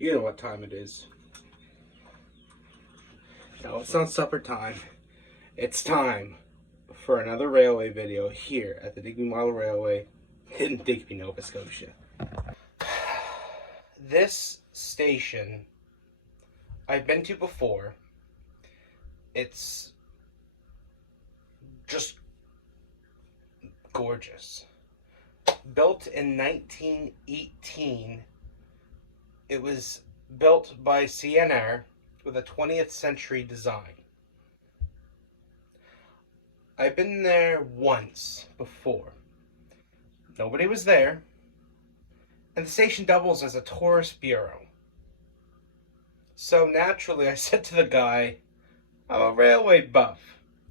You know what time it is. No, it's not supper time. It's time for another railway video here at the Digby Model Railway in Digby, Nova Scotia. This station I've been to before. It's just gorgeous. Built in 1918, it was built by CNR with a 20th century design. I've been there once before. Nobody was there, and the station doubles as a tourist bureau. So naturally, I said to the guy, I'm a railway buff.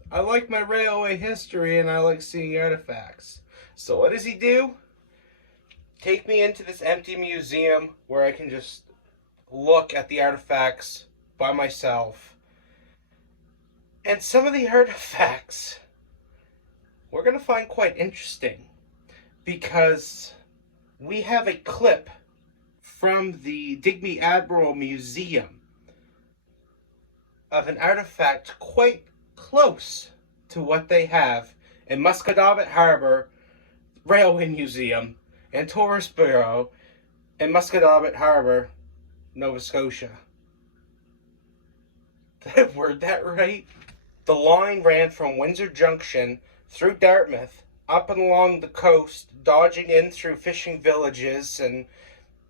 I like my railway history and I like seeing artifacts. So what does he do? Take me into this empty museum where I can just look at the artifacts by myself. And some of the artifacts we're going to find quite interesting because we have a clip from the Digby Admiral Museum of an artifact quite close to what they have in Musquodoboit Harbour Railway Museum and Tourist Bureau in Musquodoboit Harbour, Nova Scotia. Did I word that right? The line ran from Windsor Junction through Dartmouth, up and along the coast, dodging in through fishing villages and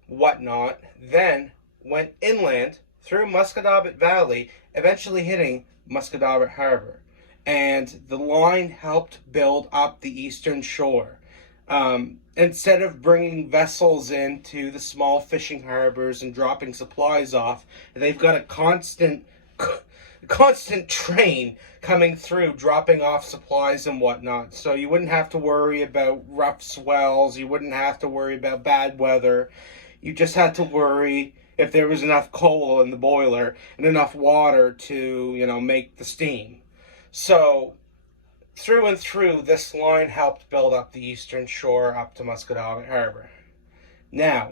whatnot, then went inland through Musquodoboit Valley, eventually hitting Musquodoboit Harbour. And the line helped build up the eastern shore. Instead of bringing vessels into the small fishing harbors and dropping supplies off, they've got a constant train coming through, dropping off supplies and whatnot. So you wouldn't have to worry about rough swells. You wouldn't have to worry about bad weather. You just had to worry if there was enough coal in the boiler and enough water to, make the steam. So through and through, this line helped build up the eastern shore up to Musquodoboit Harbour. Now,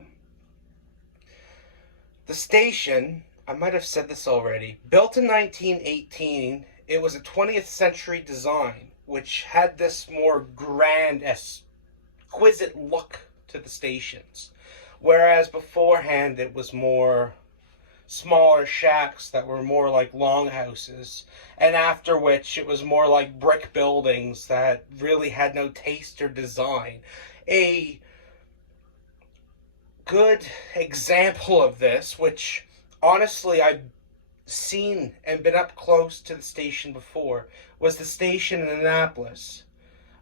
the station, I might have said this already, built in 1918, it was a 20th century design, which had this more grand, exquisite look to the stations. Whereas beforehand, it was more smaller shacks that were more like longhouses, and after which it was more like brick buildings that really had no taste or design. A good example of this, which honestly I've seen and been up close to the station before, was the station in Annapolis.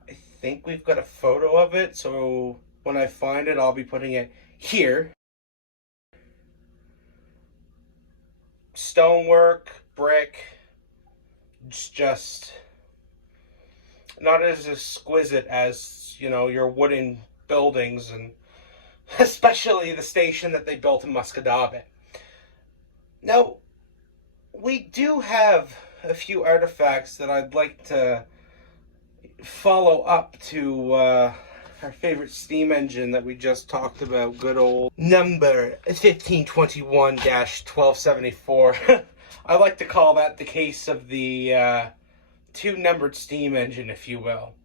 I think we've got a photo of it, so when I find it, I'll be putting it here. Stonework, brick, it's just not as exquisite as, your wooden buildings, and especially the station that they built in Musquodoboit. Now, we do have a few artifacts that I'd like to follow up to our favorite steam engine that we just talked about, good old number 1521-1274. I like to call that the case of the two-numbered steam engine, if you will.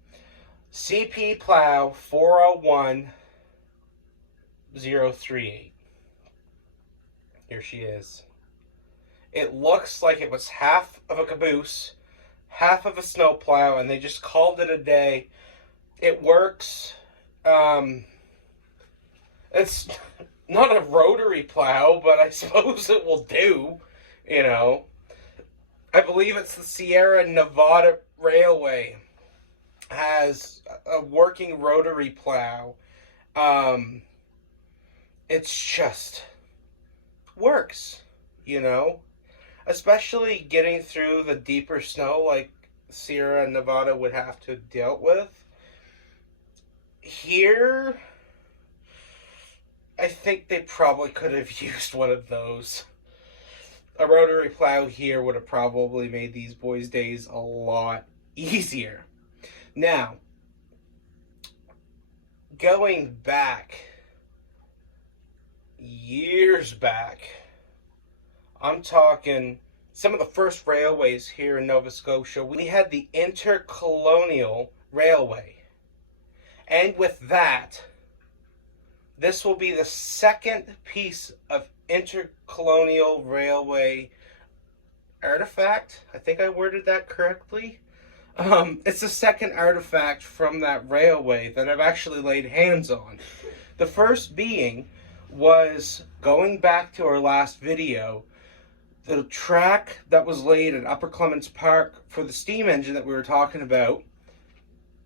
CP Plow 401038. Here she is. It looks like it was half of a caboose, half of a snowplow, and they just called it a day. It works. It's not a rotary plow, but I suppose it will do, I believe it's the Sierra Nevada Railway has a working rotary plow. It's just works, especially getting through the deeper snow like Sierra Nevada would have to deal with. Here, I think they probably could have used one of those. A rotary plow here would have probably made these boys' days a lot easier. Now, going back years back. I'm talking some of the first railways here in Nova Scotia. We had the Intercolonial Railway. And with that, this will be the second piece of Intercolonial Railway artifact. I think I worded that correctly. It's the second artifact from that railway that I've actually laid hands on. The first being was, going back to our last video, the track that was laid at Upper Clements Park for the steam engine that we were talking about.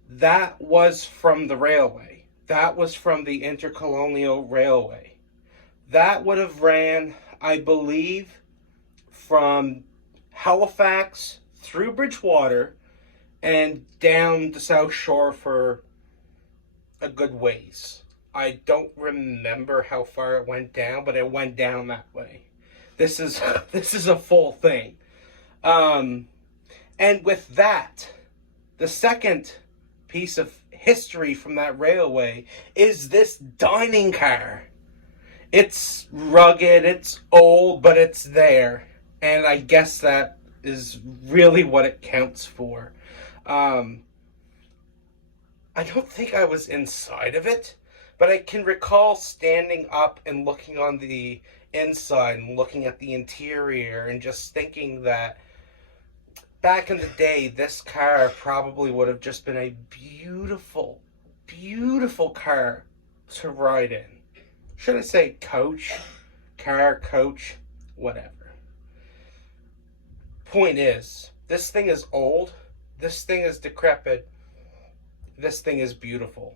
That was from the railway. That was from the Intercolonial Railway. That would have ran, I believe, from Halifax through Bridgewater and down the South Shore for a good ways. I don't remember how far it went down, but it went down that way. This is a full thing. And with that, the second piece of history from that railway is this dining car. It's rugged, it's old, but it's there. And I guess that is really what it counts for. I don't think I was inside of it, but I can recall standing up and looking on the inside and looking at the interior and just thinking that back in the day, this car probably would have just been a beautiful, beautiful car to ride in. Should I say coach? Car, coach, whatever. Point is, this thing is old. This thing is decrepit. This thing is beautiful.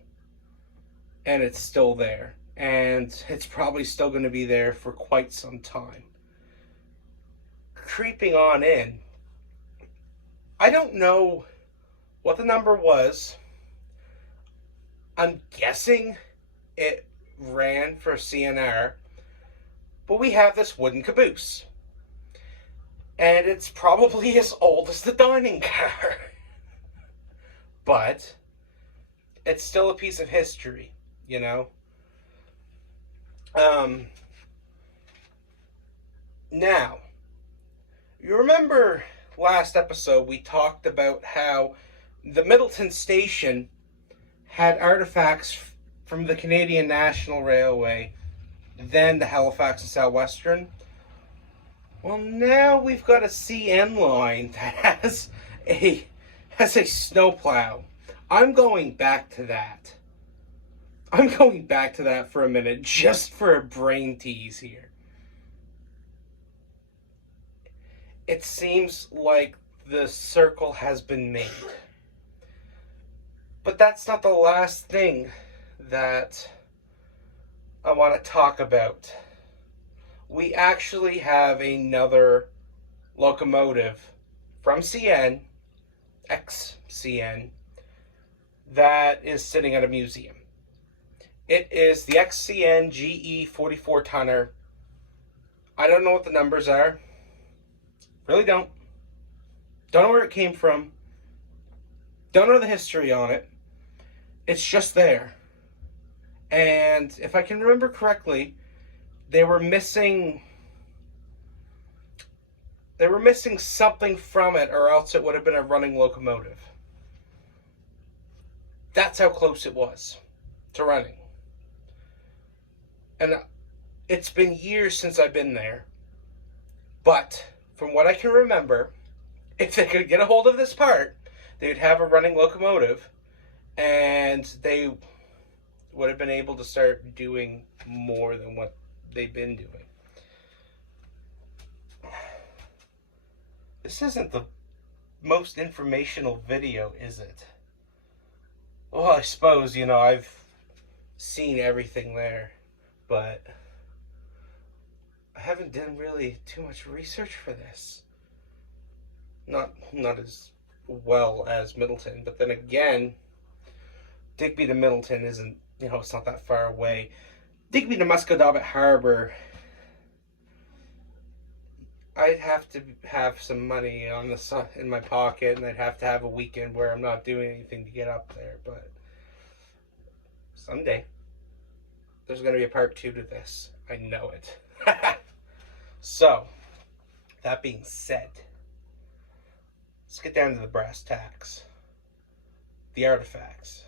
And it's still there. And it's probably still going to be there for quite some time. Creeping on in, I don't know what the number was. I'm guessing it ran for CNR. But we have this wooden caboose. And it's probably as old as the dining car. But it's still a piece of history, you know? Now, you remember last episode we talked about how the Middleton station had artifacts from the Canadian National Railway, then the Halifax and Southwestern. Well, now we've got a CN line that has a snowplow. I'm going back to that. I'm going back to that for a minute, just for a brain tease here. It seems like the circle has been made. But that's not the last thing that I want to talk about. We actually have another locomotive from CN, ex-CN, that is sitting at a museum. It is the XCN GE 44 tonner. I don't know what the numbers are. Really don't. Don't know where it came from. Don't know the history on it. It's just there. And if I can remember correctly, they were missing something from it, or else it would have been a running locomotive. That's how close it was to running. And it's been years since I've been there. But from what I can remember, if they could get a hold of this part, they'd have a running locomotive, and they would have been able to start doing more than what they've been doing. This isn't the most informational video, is it? Well, I suppose, I've seen everything there, but I haven't done really too much research for this. Not as well as Middleton, but then again, Digby to Middleton isn't, it's not that far away. Digby to Musquodoboit Harbour, I'd have to have some money in my pocket, and I'd have to have a weekend where I'm not doing anything to get up there, but someday there's going to be a part 2 to this. I know it. So, that being said, let's get down to the brass tacks. The artifacts.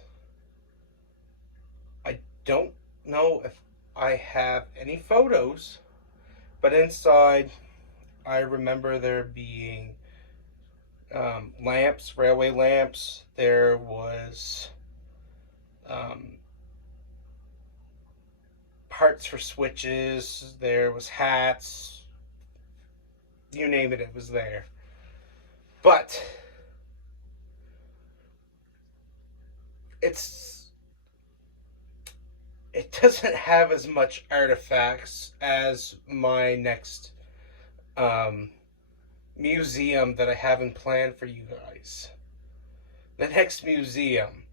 I don't know if I have any photos, but inside I remember there being lamps, railway lamps. There was parts for switches. There was hats. You name it, it was there. But it doesn't have as much artifacts as my next museum that I haven't planned for you guys. The next museum.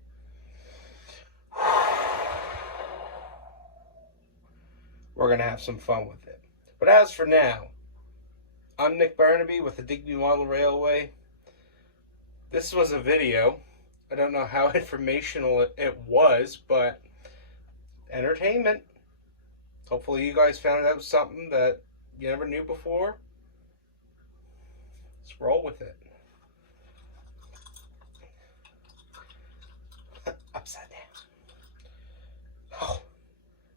We're going to have some fun with it. But as for now, I'm Nick Barnaby with the Digby Model Railway. This was a video. I don't know how informational it was, but entertainment. Hopefully you guys found out something that you never knew before. Let's roll with it. Upside down. Oh,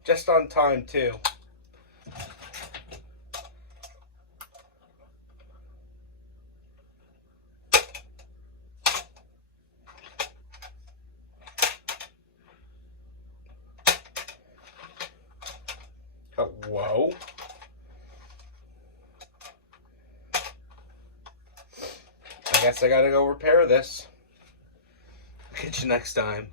just on time too. Whoa. I guess I gotta go repair this. Catch you next time.